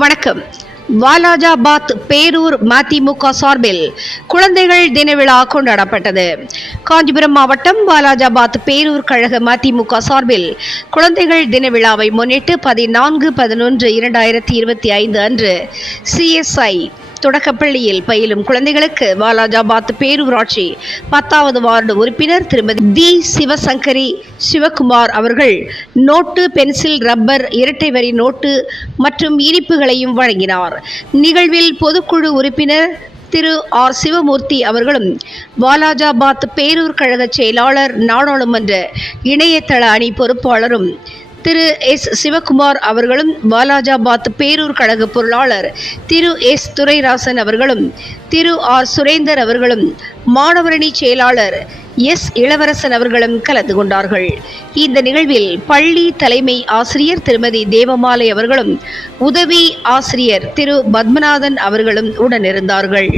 வணக்கம். வாலாஜாபாத் பேரூர் மதிமுக சார்பில் குழந்தைகள் தின விழா கொண்டாடப்பட்டது. காஞ்சிபுரம் மாவட்டம் வாலாஜாபாத் பேரூர் கழக மதிமுக சார்பில் குழந்தைகள் தின விழாவை முன்னிட்டு பதினான்கு பதினொன்று இரண்டாயிரத்தி இருபத்தி ஐந்து அன்று சிஎஸ்ஐ தொடக்கப்பள்ளியில் பயிலும் குழந்தைகளுக்கு வாலாஜாபாத் பேரூராட்சி பத்தாவது வார்டு உறுப்பினர் திருமதி தி சிவசங்கரி சிவகுமார் அவர்கள் நோட்டு பென்சில் ரப்பர் இரட்டை வரி நோட்டு மற்றும் இனிப்புகளையும் வழங்கினார். நிகழ்வில் பொதுக்குழு உறுப்பினர் திரு ஆர் சிவமூர்த்தி அவர்களும் வாலாஜாபாத் பேரூர் கழக செயலாளர் நாடாளுமன்ற இணையதள அணி பொறுப்பாளரும் திரு எஸ் சிவகுமார் அவர்களும் வாலாஜாபாத் பேரூர் கழக பொருளாளர் திரு எஸ் துரைராசன் அவர்களும் திரு ஆர் சுரேந்தர் அவர்களும் மாணவரணி செயலாளர் எஸ் இளவரசன் அவர்களும் கலந்து கொண்டார்கள். இந்த நிகழ்வில் பள்ளி தலைமை ஆசிரியர் திருமதி தேவமாலை அவர்களும் உதவி ஆசிரியர் திரு பத்மநாதன் அவர்களும் உடனிருந்தார்கள்.